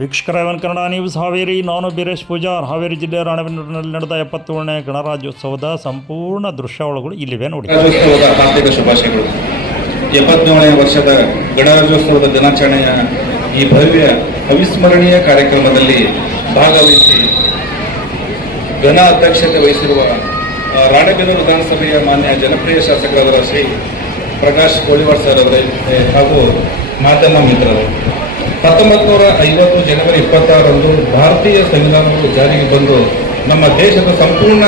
ವೀಕ್ಷಕರ ಕನ್ನಡ ನ್ಯೂಸ್ ಹಾವೇರಿ, ನಾನು ಬೀರೇಶ್ ಪೂಜಾರ್ ಹಾವೇರಿ ಜಿಲ್ಲೆ ರಾಣೆಬೆನ್ನೂರಿನಲ್ಲಿ ನಡೆದ ಎಪ್ಪತ್ತೇಳನೇ ಗಣರಾಜ್ಯೋತ್ಸವದ ಸಂಪೂರ್ಣ ದೃಶ್ಯಾವಳಿಗಳು ಇಲ್ಲಿವೆ ನೋಡಿ. ಹಾರ್ದಿಕ ಶುಭಾಶಯಗಳು. ಎಪ್ಪತ್ತೇಳನೇ ವರ್ಷದ ಗಣರಾಜ್ಯೋತ್ಸವದ ದಿನಾಚರಣೆಯ ಈ ಭವ್ಯ ಅವಿಸ್ಮರಣೀಯ ಕಾರ್ಯಕ್ರಮದಲ್ಲಿ ಭಾಗವಹಿಸಿ ಘನ ಅಧ್ಯಕ್ಷತೆ ವಹಿಸಿರುವ ರಾಣೆಬೆನ್ನೂರು ವಿಧಾನಸಭೆಯ ಮಾನ್ಯ ಜನಪ್ರಿಯ ಶಾಸಕರಾದ ಶ್ರೀ ಪ್ರಕಾಶ್ ಕೋಳಿವಾಡ್ ಸರ್ ಅವರೇ ಹಾಗೂ ಮಾಧ್ಯಮ ಮಿತ್ರರು. ಹತ್ತೊಂಬತ್ತು ನೂರ ಐವತ್ತು ಜನವರಿ ಇಪ್ಪತ್ತಾರರಂದು ಭಾರತೀಯ ಸಂವಿಧಾನವು ಜಾರಿಗೆ ಬಂದು ನಮ್ಮ ದೇಶದ ಸಂಪೂರ್ಣ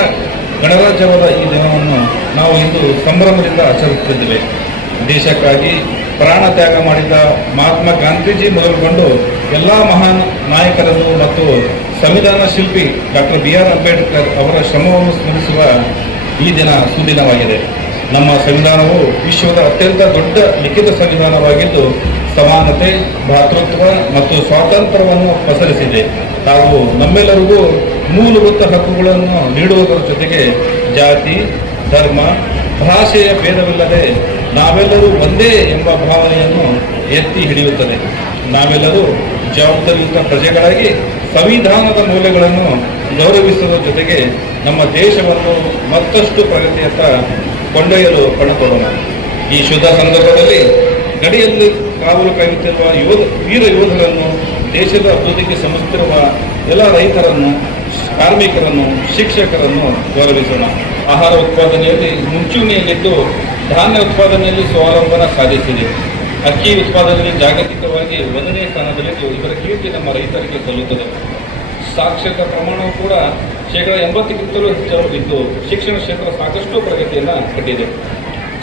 ಗಣರಾಜ್ಯವಾದ ಈ ದಿನವನ್ನು ನಾವು ಇಂದು ಸಂಭ್ರಮದಿಂದ ಆಚರಿಸುತ್ತಿದ್ದೇವೆ. ದೇಶಕ್ಕಾಗಿ ಪ್ರಾಣ ತ್ಯಾಗ ಮಾಡಿದ ಮಹಾತ್ಮ ಗಾಂಧೀಜಿ ಮೊದಲುಗೊಂಡು ಎಲ್ಲ ಮಹಾನ್ ನಾಯಕರನ್ನು ಮತ್ತು ಸಂವಿಧಾನ ಶಿಲ್ಪಿ ಡಾಕ್ಟರ್ ಬಿ ಆರ್ ಅಂಬೇಡ್ಕರ್ ಅವರ ಶ್ರಮವನ್ನು ಸ್ಮರಿಸುವ ಈ ದಿನ ಸುದಿನವಾಗಿದೆ. ನಮ್ಮ ಸಂವಿಧಾನವು ವಿಶ್ವದ ಅತ್ಯಂತ ದೊಡ್ಡ ಲಿಖಿತ ಸಂವಿಧಾನವಾಗಿದ್ದು ಸಮಾನತೆ ಭ್ರಾತೃತ್ವ ಮತ್ತು ಸ್ವಾತಂತ್ರ್ಯವನ್ನು ಪಸರಿಸಿದೆ. ತಾವು ನಮ್ಮೆಲ್ಲರಿಗೂ ಮೂಲಭೂತ ಹಕ್ಕುಗಳನ್ನು ನೀಡುವುದರ ಜೊತೆಗೆ ಜಾತಿ, ಧರ್ಮ, ಭಾಷೆಯ ಭೇದವಿಲ್ಲದೆ ನಾವೆಲ್ಲರೂ ಒಂದೇ ಎಂಬ ಭಾವನೆಯನ್ನು ಎತ್ತಿ ಹಿಡಿಯುತ್ತದೆ. ನಾವೆಲ್ಲರೂ ಜವಾಬ್ದಾರಿಯುತ ಪ್ರಜೆಗಳಾಗಿ ಸಂವಿಧಾನದ ಮೌಲ್ಯಗಳನ್ನು ಗೌರವಿಸುವ ಜೊತೆಗೆ ನಮ್ಮ ದೇಶವನ್ನು ಮತ್ತಷ್ಟು ಪ್ರಗತಿಯತ್ತ ಕೊಂಡೊಯ್ಯಲು ಪಣತೊಡೋಣ ಈ ಶುದ್ಧ ಸಂದರ್ಭದಲ್ಲಿ ಗಡಿಯಲ್ಲಿ ಕಾವಲು ಕಾಯುತ್ತಿರುವ ಯೋಧ, ವೀರ ಯೋಧರನ್ನು, ದೇಶದ ಅಭಿವೃದ್ಧಿಗೆ ಸಮಸ್ತಿರುವ ಎಲ್ಲ ರೈತರನ್ನು, ಕಾರ್ಮಿಕರನ್ನು, ಶಿಕ್ಷಕರನ್ನು ಗೌರವಿಸೋಣ. ಆಹಾರ ಉತ್ಪಾದನೆಯಲ್ಲಿ ಮುಂಚೂಣಿಯಲ್ಲಿದ್ದು ಧಾನ್ಯ ಉತ್ಪಾದನೆಯಲ್ಲಿ ಸ್ವಾವಲಂಬನ ಸಾಧಿಸಿದೆ. ಅಕ್ಕಿ ಉತ್ಪಾದನೆಯಲ್ಲಿ ಜಾಗತಿಕವಾಗಿ ಒಂದನೇ ಸ್ಥಾನದಲ್ಲಿದ್ದು ಇವರ ಕೀರ್ತಿ ನಮ್ಮ ರೈತರಿಗೆ ಸಲ್ಲುತ್ತದೆ ಸಾಕ್ಷರತಾ ಪ್ರಮಾಣವು ಕೂಡ ಶೇಕಡ ಎಂಬತ್ತಕ್ಕಿಂತಲೂ ಹೆಚ್ಚಾಗಿದ್ದು ಶಿಕ್ಷಣ ಕ್ಷೇತ್ರ ಸಾಕಷ್ಟು ಪ್ರಗತಿಯನ್ನು ಕಂಡಿದೆ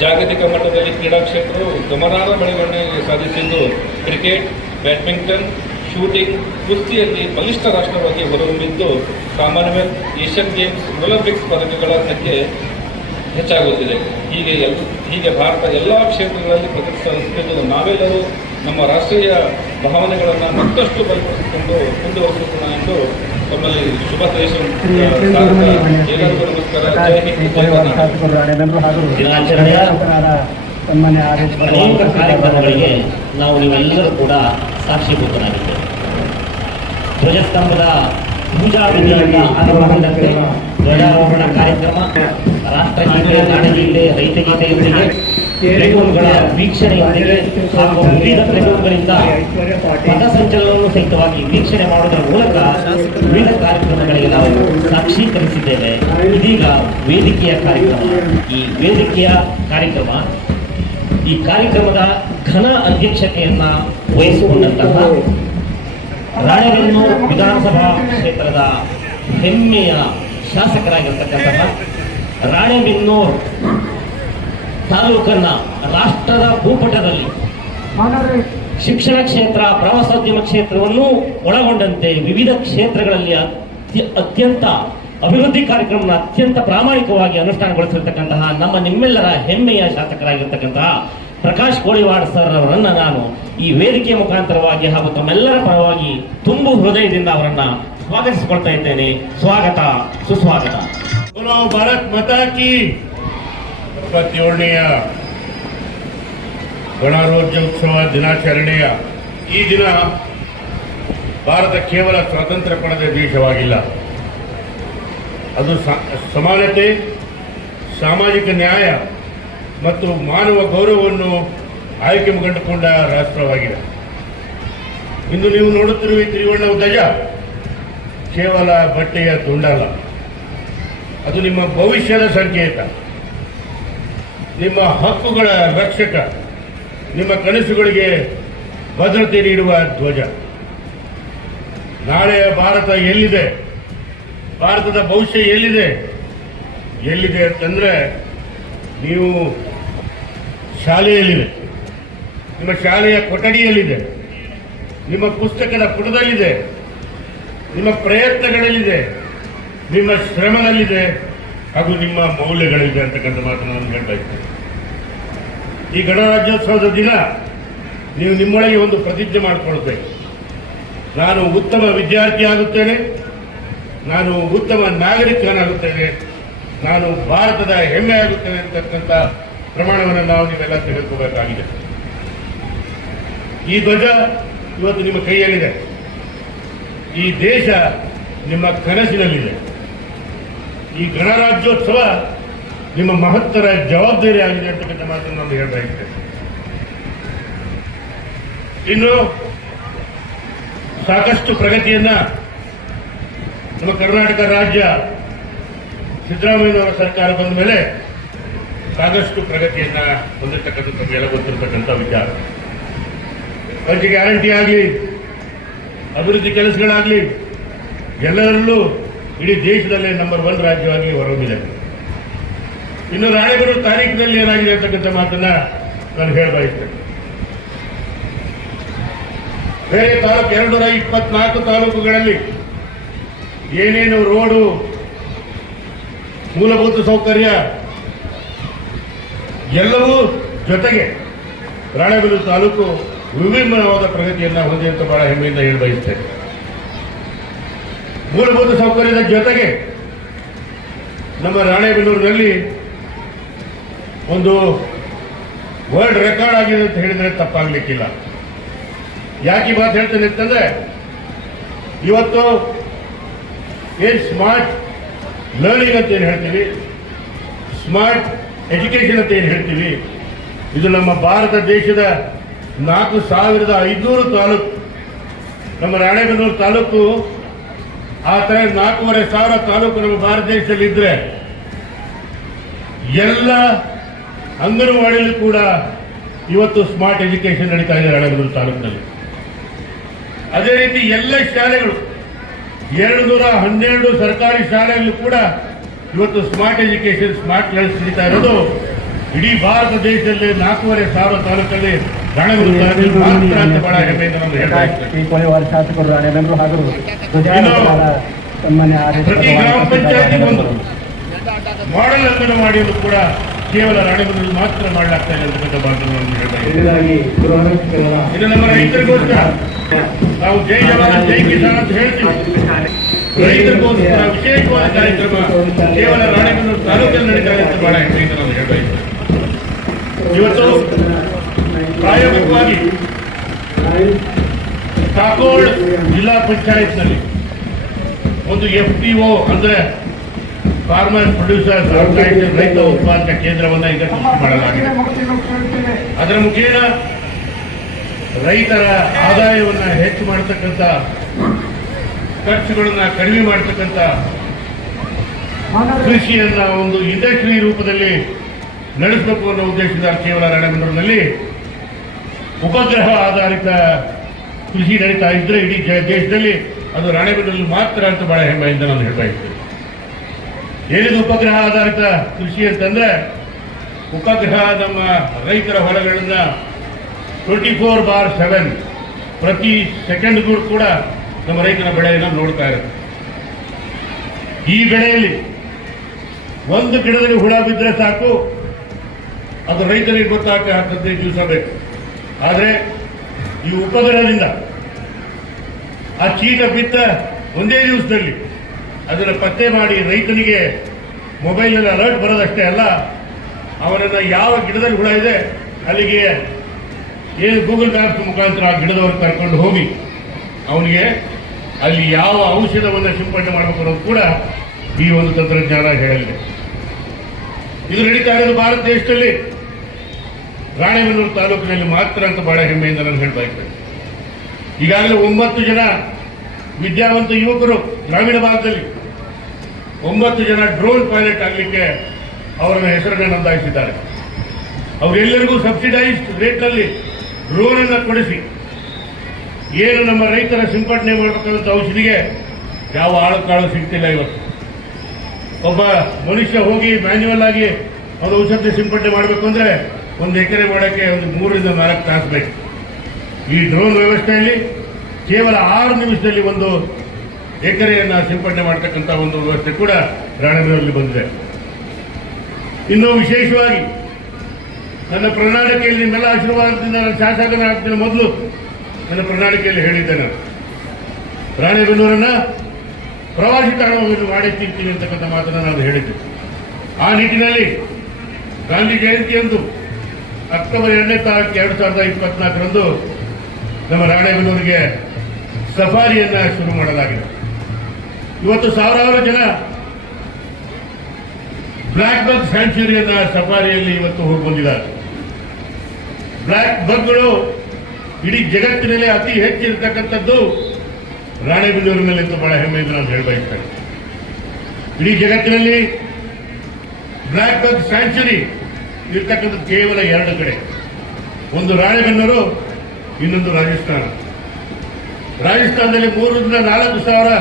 ಜಾಗತಿಕ ಮಟ್ಟದಲ್ಲಿ ಕ್ರೀಡಾ ಕ್ಷೇತ್ರವು ಗಮನಾರ್ಹ ಬೆಳವಣಿಗೆ ಸಾಧಿಸಿದ್ದು ಕ್ರಿಕೆಟ್, ಬ್ಯಾಡ್ಮಿಂಟನ್, ಶೂಟಿಂಗ್, ಕುಸ್ತಿಯಲ್ಲಿ ಬಲಿಷ್ಠ ರಾಷ್ಟ್ರವಾಗಿ ಹೊರಹೊಮ್ಮಿದ್ದು ಕಾಮನ್ವೆಲ್ತ್ ಏಷ್ಯನ್ ಗೇಮ್ಸ್, ಒಲಿಂಪಿಕ್ಸ್ ಪದಕಗಳ ಸಂಖ್ಯೆ ಹೆಚ್ಚಾಗುತ್ತಿದೆ. ಹೀಗೆ ಎಲ್ ಹೀಗೆ ಭಾರತ ಎಲ್ಲ ಕ್ಷೇತ್ರಗಳಲ್ಲಿ ಪ್ರಗತಿ ನಾವೆಲ್ಲರೂ ನಮ್ಮ ರಾಷ್ಟ್ರೀಯ ಭಾವನೆಗಳನ್ನು ಮತ್ತಷ್ಟು ಬಲಪಡಿಸಿಕೊಂಡು ಮುಂದುವರಿಸೋಣ ಎಂದು ತಮ್ಮಲ್ಲಿ ಶುಭ. ದಿನಾಚರಣೆಯ ಅನೇಕ ಕಾರ್ಯಕ್ರಮಗಳಿಗೆ ನಾವು ನೀವೆಲ್ಲರೂ ಕೂಡ ಸಾಕ್ಷೀಭೂತರಾಗಿದ್ದೇವೆ ಧ್ವಜಸ್ತಂಭದ ಪೂಜಾ ವಿಧಿಯಿಂದ ಆರಂಭಗೊಂಡಂತೆ ಧ್ವಜಾರೋಹಣ ಕಾರ್ಯಕ್ರಮ ರಾಷ್ಟ್ರಗೀತೆ ನಾಡಗೀತೆ ರೈತಗೀತೆಯೊಂದಿಗೆ ಪ್ಲೇಟೂನ್ಗಳ ವೀಕ್ಷಣೆಯೊಂದಿಗೆ ಹಾಗೂ ವಿವಿಧ ಪ್ಲೇಟೂನ್ಗಳಿಂದ ಪಥಸಂಚಲನವನ್ನು ಸಹಿತವಾಗಿ ವೀಕ್ಷಣೆ ಮಾಡುವುದರ ಮೂಲಕ ವಿವಿಧ ಕಾರ್ಯಕ್ರಮಗಳಿಗೆ ನಾವು ಸಾಕ್ಷೀಕರಿಸಿದ್ದೇವೆ. ಇದೀಗ ವೇದಿಕೆಯ ಕಾರ್ಯಕ್ರಮ. ಈ ವೇದಿಕೆಯ ಕಾರ್ಯಕ್ರಮ, ಈ ಕಾರ್ಯಕ್ರಮದ ಘನ ಅಧ್ಯಕ್ಷತೆಯನ್ನ ವಹಿಸಿಕೊಂಡಂತಹ ರಾಣೆಬೆನ್ನೂರು ವಿಧಾನಸಭಾ ಕ್ಷೇತ್ರದ ಹೆಮ್ಮೆಯ ಶಾಸಕರಾಗಿರ್ತಕ್ಕಂತಹ ರಾಣೆಬೆನ್ನೂರು ತಾಲೂಕನ್ನ ರಾಷ್ಟ್ರದ ಭೂಪಟದಲ್ಲಿ ಶಿಕ್ಷಣ ಕ್ಷೇತ್ರ ಪ್ರವಾಸೋದ್ಯಮ ಕ್ಷೇತ್ರವನ್ನು ಒಳಗೊಂಡಂತೆ ವಿವಿಧ ಕ್ಷೇತ್ರಗಳಲ್ಲಿ ಅತ್ಯಂತ ಅಭಿವೃದ್ಧಿ ಕಾರ್ಯಕ್ರಮವನ್ನು ಅತ್ಯಂತ ಪ್ರಾಮಾಣಿಕವಾಗಿ ಅನುಷ್ಠಾನಗೊಳಿಸಿರ್ತಕ್ಕಂತಹ ನಮ್ಮ ನಿಮ್ಮೆಲ್ಲರ ಹೆಮ್ಮೆಯ ಶಾಸಕರಾಗಿರ್ತಕ್ಕಂತಹ ಪ್ರಕಾಶ್ ಕೋಳಿವಾಡ್ ಸರ್ ಅವರನ್ನು ನಾನು ಈ ವೇದಿಕೆ ಮುಖಾಂತರವಾಗಿ ಹಾಗೂ ತಮ್ಮೆಲ್ಲರ ಪರವಾಗಿ ತುಂಬು ಹೃದಯದಿಂದ ಅವರನ್ನ ಸ್ವಾಗತಿಸಿಕೊಳ್ತಾ ಇದ್ದೇನೆ. ಸ್ವಾಗತ ಸುಸ್ವಾಗತ. ಭಾರತ್ ಮತಾ ಕಿ की ಎಪ್ಪತ್ತೇಳನೆಯ ಗಣರಾಜ್ಯೋತ್ಸವ ದಿನಾಚರಣೆಯ ಈ ದಿನ ಭಾರತ ಕೇವಲ ಸ್ವಾತಂತ್ರ್ಯ ಪಡೆದ ದೇಶವಾಗಿಲ್ಲ. ಅದು ಸಮಾನತೆ, ಸಾಮಾಜಿಕ ನ್ಯಾಯ ಮತ್ತು ಮಾನವ ಗೌರವವನ್ನು ಆಯ್ಕೆ ಕಂಡುಕೊಂಡ ರಾಷ್ಟ್ರವಾಗಿದೆ. ಇಂದು ನೀವು ನೋಡುತ್ತಿರುವ ತ್ರಿವರ್ಣ ಧ್ವಜ. ಕೇವಲ ಬಟ್ಟೆಯ ತುಂಡಲ್ಲ. ಅದು ನಿಮ್ಮ ಭವಿಷ್ಯದ ಸಂಕೇತ. ನಿಮ್ಮ ಹಕ್ಕುಗಳ ರಕ್ಷಕ, ನಿಮ್ಮ ಕನಸುಗಳಿಗೆ ಭದ್ರತೆ ನೀಡುವ ಧ್ವಜ. ನಾಳೆಯ ಭಾರತ ಎಲ್ಲಿದೆ? ಭಾರತದ ಭವಿಷ್ಯ ಎಲ್ಲಿದೆ? ಎಲ್ಲಿದೆ ಅಂತಂದ್ರೆ ನೀವು ಶಾಲೆಯಲ್ಲಿದೆ. ನಿಮ್ಮ ಶಾಲೆಯ ಕೊಠಡಿಯಲ್ಲಿದೆ. ನಿಮ್ಮ ಪುಸ್ತಕದ ಪುಟದಲ್ಲಿದೆ. ನಿಮ್ಮ ಪ್ರಯತ್ನಗಳಲ್ಲಿದೆ. ನಿಮ್ಮ ಶ್ರಮದಲ್ಲಿದೆ ಹಾಗೂ ನಿಮ್ಮ ಮೌಲ್ಯಗಳಿದೆ ಅಂತಕ್ಕಂಥ ಮಾತನ್ನು ನಾನು ಹೇಳ್ತಾ ಇದ್ದೇನೆ. ಈ ಗಣರಾಜ್ಯೋತ್ಸವದ ದಿನ ನೀವು ನಿಮ್ಮೊಳಗೆ ಒಂದು ಪ್ರತಿಜ್ಞೆ ಮಾಡಿಕೊಳ್ಬೇಕು ನಾನು ಉತ್ತಮ ವಿದ್ಯಾರ್ಥಿ ಆಗುತ್ತೇನೆ, ನಾನು ಉತ್ತಮ ನಾಗರಿಕನಾಗುತ್ತೇನೆ, ನಾನು ಭಾರತದ ಹೆಮ್ಮೆ ಆಗುತ್ತೇನೆ ಅಂತಕ್ಕಂಥ ಪ್ರಮಾಣವನ್ನು ನಾವು ನೀವೆಲ್ಲ ತೆಗೆದುಕೋಬೇಕಾಗಿದೆ ಈ ಧ್ವಜ ಇವತ್ತು ನಿಮ್ಮ ಕೈಯಲ್ಲಿದೆ. ಈ ದೇಶ ನಿಮ್ಮ ಕನಸಿನಲ್ಲಿದೆ. ಈ ಗಣರಾಜ್ಯೋತ್ಸವ ನಿಮ್ಮ ಮಹತ್ತರ ಜವಾಬ್ದಾರಿ ಆಗಿದೆ ಅಂತಕ್ಕಂಥ ಮಾತನ್ನು ನಾನು ಹೇಳಬೇಕು ಇನ್ನು ಸಾಕಷ್ಟು ಪ್ರಗತಿಯನ್ನ ನಮ್ಮ ಕರ್ನಾಟಕ ರಾಜ್ಯ ಸಿದ್ದರಾಮಯ್ಯನವರ ಸರ್ಕಾರ ಬಂದ ಮೇಲೆ ಸಾಕಷ್ಟು ಪ್ರಗತಿಯನ್ನ ಹೊಂದಿರತಕ್ಕಂಥ ತಮಗೆಲ್ಲ ಗೊತ್ತಿರತಕ್ಕಂಥ ವಿಚಾರ. ಪಂಚ ಗ್ಯಾರಂಟಿ ಆಗಲಿ, ಅಭಿವೃದ್ಧಿ ಕೆಲಸಗಳಾಗಲಿ, ಎಲ್ಲರಲ್ಲೂ ಇಡೀ ದೇಶದಲ್ಲೇ ನಂಬರ್ ಒನ್ ರಾಜ್ಯವಾಗಿ ಹೊರಹೊಮ್ಮಿದೆ. ಇನ್ನು ರಾಣೆಬೆನ್ನೂರು ತಾರೀಕಿನಲ್ಲಿ ಏನಾಗಿದೆ ಅಂತಕ್ಕಂಥ ಮಾತನ್ನ ನಾನು ಹೇಳಬಯಸ್ತೇನೆ ಬೇರೆ ತಾಲೂಕು ಎರಡು ನೂರ ಇಪ್ಪತ್ನಾಲ್ಕು ತಾಲೂಕುಗಳಲ್ಲಿ ಏನೇನು ರೋಡು ಮೂಲಭೂತ ಸೌಕರ್ಯ ಎಲ್ಲವೂ ಜೊತೆಗೆ ರಾಣೆಬೆನ್ನೂರು ತಾಲೂಕು ವಿಭಿನ್ನವಾದ ಪ್ರಗತಿಯನ್ನ ಹೊಂದಿದೆ ಅಂತ ಬಹಳ ಹೆಮ್ಮೆಯಿಂದ ಹೇಳಿ ಬಯಸ್ತೇನೆ. ಮೂಲಭೂತ ಸೌಕರ್ಯದ ಜೊತೆಗೆ ನಮ್ಮ ರಾಣೆಬೆನ್ನೂರಿನಲ್ಲಿ ಒಂದು ವರ್ಲ್ಡ್ ರೆಕಾರ್ಡ್ ಆಗಿದೆ ಅಂತ ಹೇಳಿದ್ರೆ ತಪ್ಪಾಗ್ಲಿಕ್ಕಿಲ್ಲ. ಯಾಕೆ ಈ ಮಾತು ಹೇಳ್ತೇನೆ ಅಂತಂದ್ರೆ, ಇವತ್ತು ಏನ್ ಸ್ಮಾರ್ಟ್ ಲರ್ನಿಂಗ್ ಅಂತ ಏನು ಹೇಳ್ತೀವಿ? ಸ್ಮಾರ್ಟ್ ಎಜುಕೇಶನ್ ಅಂತ ಏನು ಹೇಳ್ತೀವಿ? ಇದು ನಮ್ಮ ಭಾರತ ದೇಶದ ನಾಲ್ಕು ಸಾವಿರದ ಐದುನೂರು ತಾಲೂಕು. ನಮ್ಮ ರಾಣೆಬೆನ್ನೂರು ತಾಲೂಕು, ಆ ಥರ ನಾಲ್ಕೂವರೆ ಸಾವಿರ ತಾಲೂಕು ನಮ್ಮ ಭಾರತ ದೇಶದಲ್ಲಿ ಇದ್ರೆ ಎಲ್ಲ ಅಂಗನವಾಡಿಯಲ್ಲಿ ಕೂಡ ಇವತ್ತು ಸ್ಮಾರ್ಟ್ ಎಜುಕೇಶನ್ ನಡೀತಾ ಇದೆ ರಾಣೆಬೆನ್ನೂರು ತಾಲೂಕಿನಲ್ಲಿ. ಅದೇ ರೀತಿ ಎಲ್ಲ ಶಾಲೆಗಳು ಎರಡು ನೂರ ಹನ್ನೆರಡು ಸರ್ಕಾರಿ ಶಾಲೆಯಲ್ಲೂ ಕೂಡ ಇವತ್ತು ಸ್ಮಾರ್ಟ್ ಎಜುಕೇಶನ್ ಸ್ಮಾರ್ಟ್ ಕ್ಲಾಸ್ ನಡೀತಾ ಇರೋದು ಇಡೀ ಭಾರತ ದೇಶದಲ್ಲಿ ನಾಲ್ಕೂವರೆ ಸಾವಿರ ತಾಲೂಕಲ್ಲಿ ಮಾತ್ರ ಅಂತ ಬಹಳ ಹೆಮ್ಮೆಯಿಂದ ಹೇಳ್ತಾ. ಪ್ರತಿ ಗ್ರಾಮ ಪಂಚಾಯತಿ ಒಂದು. ಮಾಡೆಲ್ ಅಂಗನವಾಡಿಯನ್ನು ಕೂಡ ಕೇವಲ ರಾಣೆಬೆನ್ನೂರಲ್ಲಿ ಮಾತ್ರ ಮಾಡಲಾಗ್ತಾ ಇದೆ ಅಂತಕ್ಕಂಥ ಭಾಗವನ್ನು ಗೃಹರಕ್ಷಕರ ಇದು ನಮ್ಮ ರೈತರಿಗೋಸ್ಕರ. ನಾವು ಜೈ ಜವಾನ್ ಜೈ ಕಿಸಾನ್ ಅಂತ ಹೇಳ್ತೀವಿ. ರೈತರಿಗೋಸ್ಕರ ವಿಶೇಷವಾದ ಕಾರ್ಯಕ್ರಮ ಕೇವಲ ರಾಣೆಬೆನ್ನೂರು ತಾಲೂಕಿನಲ್ಲಿ ನಡೀತಾ ಇದೆ ಅಂತ ಬಹಳ ಹೆಮ್ಮೆಯಿಂದ ನಾನು ಹೇಳ್ತಾ ಇವತ್ತು ಪ್ರಾಯೋಗಿಕವಾಗಿ ಕಾಕೋಡ್ ಜಿಲ್ಲಾ ಪಂಚಾಯತ್ನಲ್ಲಿ ಒಂದು ಎಫ್ ಪಿ ಒ ಅಂದ್ರೆ ಫಾರ್ಮರ್ ಪ್ರೊಡ್ಯೂಸರ್ ಆರ್ಗನೈಸೇಷನ್ ರೈತ ಉತ್ಪಾದಕ ಕೇಂದ್ರವನ್ನ ಈಗ ಸೃಷ್ಟಿ ಮಾಡಲಾಗಿದೆ. ಅದರ ಮುಖೇನ ರೈತರ ಆದಾಯವನ್ನ ಹೆಚ್ಚು ಮಾಡತಕ್ಕಂಥ ಖರ್ಚುಗಳನ್ನು ಕಡಿಮೆ ಮಾಡತಕ್ಕಂಥ ಕೃಷಿಯನ್ನ ಒಂದು ಇಂಡಸ್ಟ್ರಿ ರೂಪದಲ್ಲಿ ನಡೆಸಬೇಕು ಅನ್ನೋ ಉದ್ದೇಶದಿಂದ ಕೇವಲ ರಾಣೆಬೆನ್ನೂರಿನಲ್ಲಿ ಉಪಗ್ರಹ ಆಧಾರಿತ ಕೃಷಿ ನಡೀತಾ ಇದ್ರೆ ಇಡೀ ದೇಶದಲ್ಲಿ ಅದು ರಾಣೆಬೆನ್ನೂರಲ್ಲಿ ಮಾತ್ರ ಅಂತ ಬಹಳ ಹೆಮ್ಮೆಯಿಂದ ನಾನು ಹೇಳ್ತಾ ಇದ್ದೇನೆ. ಏನಿದು ಉಪಗ್ರಹ ಆಧಾರಿತ ಕೃಷಿ ಅಂತಂದ್ರೆ ಉಪಗ್ರಹ ನಮ್ಮ ರೈತರ ಹೊಲಗಳನ್ನ ಟ್ವೆಂಟಿ ಫೋರ್ ಬಾರ್ ಸೆವೆನ್ ಪ್ರತಿ ಸೆಕೆಂಡ್ಗೂ ಕೂಡ ನಮ್ಮ ರೈತನ ಬೆಳೆಯನ್ನು ನೋಡ್ತಾ ಇರುತ್ತೆ. ಈ ಬೆಳೆಯಲ್ಲಿ ಒಂದು ಗಿಡದಲ್ಲಿ ಹುಳ ಬಿದ್ದರೆ ಸಾಕು, ಅದು ರೈತನಿಗೆ ಗೊತ್ತಾಗ ಹದಿನೈದು ದಿವಸ ಬೇಕು. ಆದರೆ ಈ ಉಪಗ್ರಹದಿಂದ ಆ ಚೀಟ ಬಿದ್ದ ಒಂದೇ ದಿವಸದಲ್ಲಿ ಅದನ್ನು ಪತ್ತೆ ಮಾಡಿ ರೈತನಿಗೆ ಮೊಬೈಲ್ನಲ್ಲಿ ಅಲರ್ಟ್ ಬರೋದಷ್ಟೇ ಅಲ್ಲ, ಅವನನ್ನ ಯಾವ ಗಿಡದಲ್ಲಿ ಹುಳ ಇದೆ, ಅಲ್ಲಿಗೆ ಏನು ಗೂಗಲ್ ಮ್ಯಾಪ್ ಮುಖಾಂತರ ಆ ಗಿಡದವ್ರಿಗೆ ಕರ್ಕೊಂಡು ಹೋಗಿ, ಅವನಿಗೆ ಅಲ್ಲಿ ಯಾವ ಔಷಧವನ್ನು ಸಿಂಪಡಣೆ ಮಾಡಬೇಕು ಅನ್ನೋದು ಕೂಡ ಈ ಒಂದು ತಂತ್ರಜ್ಞಾನ ಹೇಳಲಿದೆ. ಇದು ನಡೀತಾ ಇರೋದು ಭಾರತ ದೇಶದಲ್ಲಿ. ರಾಣೆಬೆನ್ನೂರು ತಾಲೂಕಿನಲ್ಲಿ ಮಾತ್ರ ಅಂತ ಬಹಳ ಹೆಮ್ಮೆಯಿಂದ ನಾನು ಇದ್ದೇನೆ. ಈಗಾಗಲೇ ಒಂಬತ್ತು ಜನ ವಿದ್ಯಾವಂತ ಯುವಕರು ಗ್ರಾಮೀಣ ಭಾಗದಲ್ಲಿ ಒಂಬತ್ತು ಜನ ಡ್ರೋನ್ ಪೈಲಟ್ ಆಗಲಿಕ್ಕೆ ಅವರ ಹೆಸರನ್ನು ನೋಂದಾಯಿಸಿದ್ದಾರೆ. ಅವರೆಲ್ಲರಿಗೂ ಸಬ್ಸಿಡೈಸ್ಡ್ ಡ್ರೋನ್ ಅನ್ನು ಕೊಡಿಸಿ. ಏನು ನಮ್ಮ ರೈತರ ಸಿಂಪಡಣೆ ಮಾಡಬೇಕಾದಂಥ ಔಷಧಿಗೆ ಯಾವ ಆಳು ಕಾಳು ಸಿಗ್ತಿಲ್ಲ ಇವತ್ತು. ಒಬ್ಬ ಮನುಷ್ಯ ಹೋಗಿ ಮ್ಯಾನ್ಯುವಲ್ ಆಗಿ ಒಂದು ಔಷಧಿ ಸಿಂಪಡಣೆ ಮಾಡಬೇಕು ಅಂದ್ರೆ ಒಂದು ಎಕರೆ ಮಾಡೋಕ್ಕೆ ಒಂದು ಮೂರರಿಂದ ನಾಲ್ಕು ತಾಸು ಬೇಕು. ಈ ಡ್ರೋನ್ ವ್ಯವಸ್ಥೆಯಲ್ಲಿ ಕೇವಲ ಆರು ನಿಮಿಷದಲ್ಲಿ ಒಂದು ಎಕರೆಯನ್ನ ಸಿಂಪಡಣೆ ಮಾಡತಕ್ಕಂಥ ಒಂದು ವ್ಯವಸ್ಥೆ ಕೂಡ ರಾಣೆಬೆನ್ನೂರಲ್ಲಿ ಬಂದಿದೆ. ಇನ್ನು ವಿಶೇಷವಾಗಿ ನನ್ನ ಪ್ರಣಾಳಿಕೆಯಲ್ಲಿ ನಿಮ್ಮೆಲ್ಲ ಆಶೀರ್ವಾದದಿಂದ ನಾನು ಶಾಸಕನ ಆಗ್ತೀನಿ ಮೊದಲು ನನ್ನ ಪ್ರಣಾಳಿಕೆಯಲ್ಲಿ ಹೇಳಿದ್ದೆ ನಾನು. ರಾಣೆಬೆನ್ನೂರನ್ನ ಪ್ರವಾಸಿ ತಾಣವನ್ನು ತಿಂತೀನಿ ಅಂತಕ್ಕಂಥ ಮಾತನ್ನು ನಾನು ಹೇಳಿದ್ದೆ. ಆ ನಿಟ್ಟಿನಲ್ಲಿ ಗಾಂಧಿ ಜಯಂತಿಯಂದು ಅಕ್ಟೋಬರ್ ಎರಡನೇ ತಾರೀಕು ಎರಡು ಸಾವಿರದ ಇಪ್ಪತ್ನಾಲ್ಕರಂದು ನಮ್ಮ ರಾಣೆಬೆನ್ನೂರಿಗೆ ಸಫಾರಿಯನ್ನ ಶುರು ಮಾಡಲಾಗಿದೆ. ಇವತ್ತು ಸಾವಿರಾರು ಜನ ಬ್ಲ್ಯಾಕ್ ಬಗ್ ಸ್ಯಾಂಚುರಿಯನ್ನ ಸಫಾರಿಯಲ್ಲಿ ಇವತ್ತು ಹೋಗಿ ಬಂದಿದ್ದಾರೆ ಬ್ಲ್ಯಾಕ್ ಬಗ್ಗಳು ಇಡೀ ಜಗತ್ತಿನಲ್ಲಿ ಅತಿ ಹೆಚ್ಚಿರತಕ್ಕಂಥದ್ದು ರಾಣೆಬೆನ್ನೂರಿನಲ್ಲಿ ಅಂತ ಬಹಳ ಹೆಮ್ಮೆಯಿಂದ ನಾನು ಹೇಳಬಯಸ್ತೇನೆ ಇಡೀ ಜಗತ್ತಿನಲ್ಲಿ ಬ್ಲ್ಯಾಕ್ ಬಗ್ ಸ್ಯಾಂಚುರಿ ಇರ್ತಕ್ಕಂಥದ್ದು ಕೇವಲ ಎರಡು ಕಡೆ. ಒಂದು ರಾಣೆಬೆನ್ನೂರು ಇನ್ನೊಂದು ರಾಜಸ್ಥಾನ. ರಾಜಸ್ಥಾನದಲ್ಲಿ ಮೂರರಿಂದ ನಾಲ್ಕು ಸಾವಿರ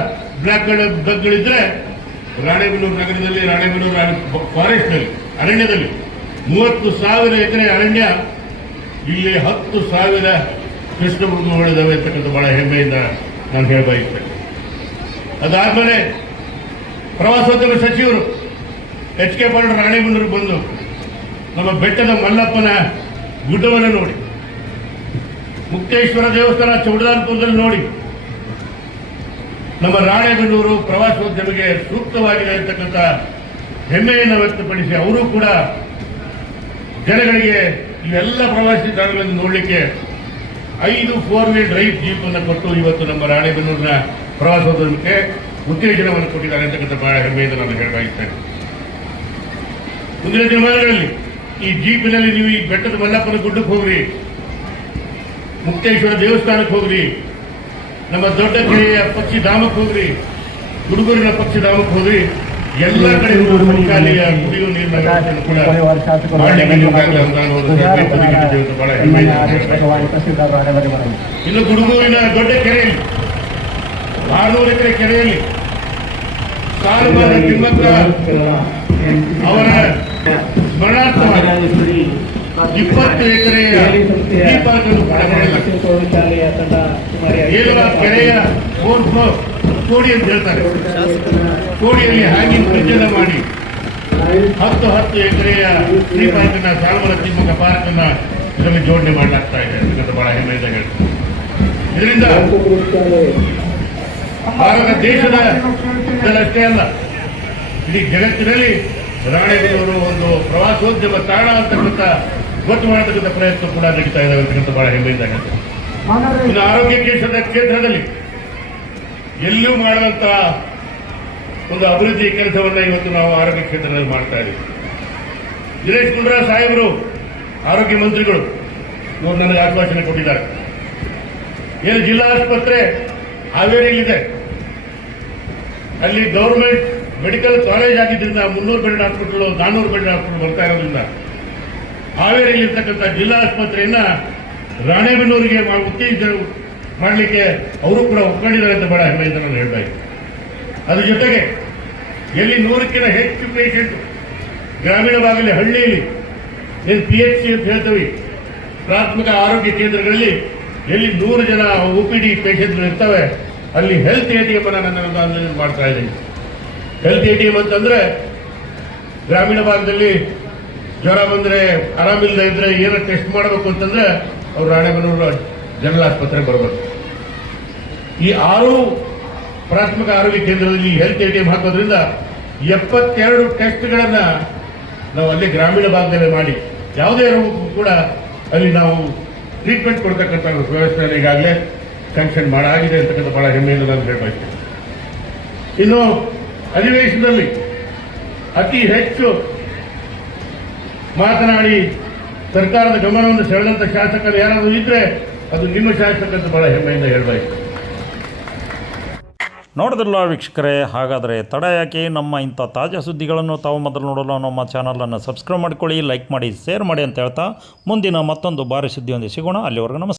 ಬ್ಲ್ಯಾಕ್ ಬಗ್ಗಳಿದ್ರೆ ರಾಣೆಬೆನ್ನೂರು ನಗರದಲ್ಲಿ, ರಾಣೆಬೆನ್ನೂರು ಫಾರೆಸ್ಟ್ನಲ್ಲಿ, ಅರಣ್ಯದಲ್ಲಿ ಮೂವತ್ತು ಸಾವಿರ ಎಕರೆ ಅರಣ್ಯ ಇಲ್ಲಿ ಹತ್ತು ಸಾವಿರ ಕೃಷ್ಣ ಮೃಗಗಳಿದಾವೆ ಅಂತಕ್ಕಂಥ ಬಹಳ ಹೆಮ್ಮೆಯಿಂದ ನಾನು ಹೇಳಬಯಸ್ತೇನೆ ಅದಾದ್ಮೇಲೆ ಪ್ರವಾಸೋದ್ಯಮ ಸಚಿವರು ಎಚ್ ಕೆ ಪಾಂಡ್ ರಾಣೆಬೆನ್ನೂರು ಬಂದು ನಮ್ಮ ಬೆಟ್ಟದ ಮಲ್ಲಪ್ಪನ ಗುಡ್ಡವನ್ನು ನೋಡಿ, ಮುಕ್ತೇಶ್ವರ ದೇವಸ್ಥಾನ ಚೌಡದಾನಪುರದಲ್ಲಿ ನೋಡಿ ನಮ್ಮ ರಾಣೆಬೆನ್ನೂರು ಪ್ರವಾಸೋದ್ಯಮಿಗೆ ಸೂಕ್ತವಾಗಿದೆ ಅಂತಕ್ಕಂಥ ಹೆಮ್ಮೆಯನ್ನು ವ್ಯಕ್ತಪಡಿಸಿ ಅವರು ಕೂಡ ಜನಗಳಿಗೆ ಇವೆಲ್ಲ ಪ್ರವಾಸಿ ತಾಣಗಳನ್ನು ನೋಡಲಿಕ್ಕೆ ಐದು ಫೋರ್ ವೀಲ್ ಡ್ರೈವ್ ಅನ್ನು ಕೊಟ್ಟು ಇವತ್ತು ನಮ್ಮ ರಾಣೆಬೆನ್ನೂರಿನ ಪ್ರವಾಸೋದ್ಯಮಕ್ಕೆ ಉತ್ತೇಜನವನ್ನು ಕೊಟ್ಟಿದ್ದಾರೆ ಅಂತಕ್ಕಂಥ ಬಹಳ ಹೆಮ್ಮೆಯಿಂದ ನಾನು ಹೇಳಬಯಸ್ತೇನೆ ಮುಂದಿನ ದಿನಮಾನಗಳಲ್ಲಿ ಈ ಜೀಪಿನಲ್ಲಿ ನೀವು ಈ ಬೆಟ್ಟದ ಮಲ್ಲಪ್ಪನ ಗುಡ್ಡಕ್ಕೆ ಹೋಗ್ರಿ. ಮುಕ್ತೇಶ್ವರ ದೇವಸ್ಥಾನಕ್ಕೆ ಹೋಗ್ರಿ. ನಮ್ಮ ದೊಡ್ಡ ಕೆರೆಯ ಹೋದ್ರಿ ಹುಡುಗರಿನ ಗುಡುಗೂರಿನ ಪಕ್ಷಿಧಾಮಕ್ಕೆ ಹೋದ್ರಿ ಎಲ್ಲ ಕಡೆ ಕುಡಿಯುವ ನೀರಿನ ವ್ಯವಸ್ಥೆಯನ್ನು ಕೂಡ ಮಾಡಲಿಕ್ಕೆ ಬಹಳ. ಇನ್ನು ಗುಡುಗೂರಿನ ದೊಡ್ಡ ಕೆರೆಯಲ್ಲಿ ಆರ್ನೂರು ಎಕರೆ ಕೆರೆಯಲ್ಲಿ. ಸಾಲುಮರ ತಿಮ್ಮಕ್ಕ ಅವರ ಸ್ಮರಣಾರ್ಥವಾಗಿ. ಇಪ್ಪತ್ತು ಎಕರೆಯ ಕೆರೆಯ ಫೋರ್ ಫ್ಲೋರ್ ಕೋಡಿ ಅಂತ ಹೇಳ್ತಾರೆ. ಕೋಡಿಯಲ್ಲಿ ಹ್ಯಾಂಗಿಂಗ್ ಬ್ರಿಡ್ಜ್ ಮಾಡಿ. ಹತ್ತು ಹತ್ತು ಎಕರೆಯ ಈ ಪಾರ್ಕನ್ನ ಸಾಲಮರ ತಿಮ್ಮಕ್ಕ ಪಾರ್ಕ್ ಅನ್ನ ಇದರಲ್ಲಿ ಜೋಡಣೆ ಮಾಡಲಾಗ್ತಾ ಇದೆ. ಅಂತ ಬಹಳ ಹೆಮ್ಮೆಯಿಂದ ಹೇಳ್ತಾರೆ ಇದರಿಂದ ಭಾರತ ದೇಶದ ಅಷ್ಟೇ ಅಲ್ಲ. ಇಡೀ ಜಗತ್ತಿನಲ್ಲಿ ರಾಣೆಬೆನ್ನೂರು ಒಂದು ಪ್ರವಾಸೋದ್ಯಮ ತಾಣ ಅಂತಕ್ಕಂಥ ಗೊತ್ತು ಮಾಡತಕ್ಕಂಥ ಪ್ರಯತ್ನ ಕೂಡ ನಡೀತಾ ಇದ್ದಾವೆ ಅಂತಕ್ಕಂಥ ಬಹಳ ಹೆಮ್ಮೆಯಿಂದ ಹೇಳ್ತಾರೆ ಇನ್ನು ಆರೋಗ್ಯ ಕ್ಷೇತ್ರದ ಕ್ಷೇತ್ರದಲ್ಲಿ ಎಲ್ಲೂ ಮಾಡುವಂತ ಒಂದು ಅಭಿವೃದ್ಧಿ ಕೆಲಸವನ್ನ ಇವತ್ತು ನಾವು ಆರೋಗ್ಯ ಕ್ಷೇತ್ರದಲ್ಲಿ ಮಾಡ್ತಾ ಇದ್ದೀವಿ ದಿನೇಶ್ ಗುಂಡೂರಾವ್ ಸಾಹೇಬರು ಆರೋಗ್ಯ ಮಂತ್ರಿಗಳು ಇವರು ನನಗೆ ಆಶ್ವಾಸನೆ ಕೊಟ್ಟಿದ್ದಾರೆ. ಏನು ಜಿಲ್ಲಾ ಆಸ್ಪತ್ರೆ ಹಾವೇರಿಯಲ್ಲಿದೆ. ಅಲ್ಲಿ ಗೌರ್ಮೆಂಟ್ ಮೆಡಿಕಲ್ ಕಾಲೇಜ್ ಆಗಿದ್ದರಿಂದ ಮುನ್ನೂರು ಬೆಡ್ ಹಾಸ್ಪಿಟಲ್ ನಾನ್ನೂರು ಬೆಡ್ ಹಾಸ್ಪಿಟಲ್ ಬರ್ತಾ ಇರೋದ್ರಿಂದ ಹಾವೇರಿಯಲ್ಲಿ ಇರ್ತಕ್ಕಂಥ ಜಿಲ್ಲಾ ಆಸ್ಪತ್ರೆಯನ್ನ ರಾಣೆಬೆನ್ನೂರಿಗೆ ಉತ್ತೇಜ ಮಾಡಲಿಕ್ಕೆ ಅವರು ಕೂಡ ಒಪ್ಕೊಂಡಿದ್ದಾರೆ ಅಂತ ಬಹಳ ಹೆಮ್ಮೆಯಿಂದ ನಾನು ಹೇಳ್ತಾ ಅದ್ರ ಜೊತೆಗೆ ಎಲ್ಲಿ ನೂರಕ್ಕಿಂತ ಹೆಚ್ಚು ಪೇಷಂಟ್ ಗ್ರಾಮೀಣ ಭಾಗದಲ್ಲಿ ಹಳ್ಳಿಯಲ್ಲಿ ಏನು ಪಿ ಎಚ್ ಸಿ ಅಂತ ಹೇಳ್ತೀವಿ, ಪ್ರಾಥಮಿಕ ಆರೋಗ್ಯ ಕೇಂದ್ರಗಳಲ್ಲಿ ಎಲ್ಲಿ ನೂರು ಜನ ಒ ಪಿ ಡಿ ಪೇಷಂಟ್ಗಳು ಇರ್ತವೆ, ಅಲ್ಲಿ ಹೆಲ್ತ್ ಎ ಟಿ ಎಂ ಅನ್ನು ನಾನು ಮಾಡ್ತಾ ಇದ್ದೀನಿ. ಹೆಲ್ತ್ ಎ ಟಿ ಎಂ ಅಂತಂದ್ರೆ ಗ್ರಾಮೀಣ ಭಾಗದಲ್ಲಿ ಜ್ವರ ಬಂದ್ರೆ ಆರಾಮಿಲ್ಲದೆ ಇದ್ರೆ ಏನೋ ಟೆಸ್ಟ್ ಮಾಡಬೇಕು ಅಂತಂದ್ರೆ ಅವ್ರು ರಾಣೆಬೆನ್ನೂರು ಜನರಲ್ ಆಸ್ಪತ್ರೆಗೆ ಬರಬೇಕು. ಈ ಆರು ಪ್ರಾಥಮಿಕ ಆರೋಗ್ಯ ಕೇಂದ್ರದಲ್ಲಿ ಹೆಲ್ತ್ ಎ ಟಿ ಎಂ ಹಾಕೋದ್ರಿಂದ ಎಪ್ಪತ್ತೆರಡು ಟೆಸ್ಟ್ಗಳನ್ನ ನಾವು ಅಲ್ಲಿ ಗ್ರಾಮೀಣ ಭಾಗದಲ್ಲಿ ಮಾಡಿ, ಯಾವುದೇ ರೋಗಕ್ಕೂ ಕೂಡ ಅಲ್ಲಿ ನಾವು ಟ್ರೀಟ್ಮೆಂಟ್ ಕೊಡ್ತಕ್ಕಂಥ ವ್ಯವಸ್ಥೆಯನ್ನು ಈಗಾಗಲೇ ಸ್ಯಾಂಕ್ಷನ್ ಮಾಡಾಗಿದೆ ಅಂತಕ್ಕಂಥ ಬಹಳ ಹೆಮ್ಮೆಯಿಂದ ನಾನು ಹೇಳ್ಬೇಕು ಇನ್ನು ಅಧಿವೇಶನದಲ್ಲಿ ಅತಿ ಹೆಚ್ಚು ಮಾತನಾಡಿ ಸರ್ಕಾರದ ಗಮನವನ್ನು ಸೆಳೆದಂತ ಶಾಸಕರು ಯಾರಾದರೂ ಇದ್ರೆ ಅದು ನಿಮ್ಮ ಶಾಸಕಂತ ಬಹಳ ಹೆಮ್ಮೆಯಿಂದ ಹೇಳಬೇಕು ನೋಡಿದ್ರಲ್ಲ ವೀಕ್ಷಕರೇ, ಹಾಗಾದರೆ ತಡ ಯಾಕೆ? ನಮ್ಮ ಇಂಥ ತಾಜಾ ಸುದ್ದಿಗಳನ್ನು ತಾವು ಮೊದಲು ನೋಡಲು ನಮ್ಮ ಚಾನಲನ್ನು ಸಬ್ಸ್ಕ್ರೈಬ್ ಮಾಡ್ಕೊಳ್ಳಿ ಲೈಕ್ ಮಾಡಿ ಶೇರ್ ಮಾಡಿ ಅಂತ ಹೇಳ್ತಾ ಮುಂದಿನ ಮತ್ತೊಂದು ಭಾರಿ ಸುದ್ದಿಯೊಂದಿಗೆ ಸಿಗೋಣ. ಅಲ್ಲಿವರೆಗೂ ನಮಸ್ಕಾರ.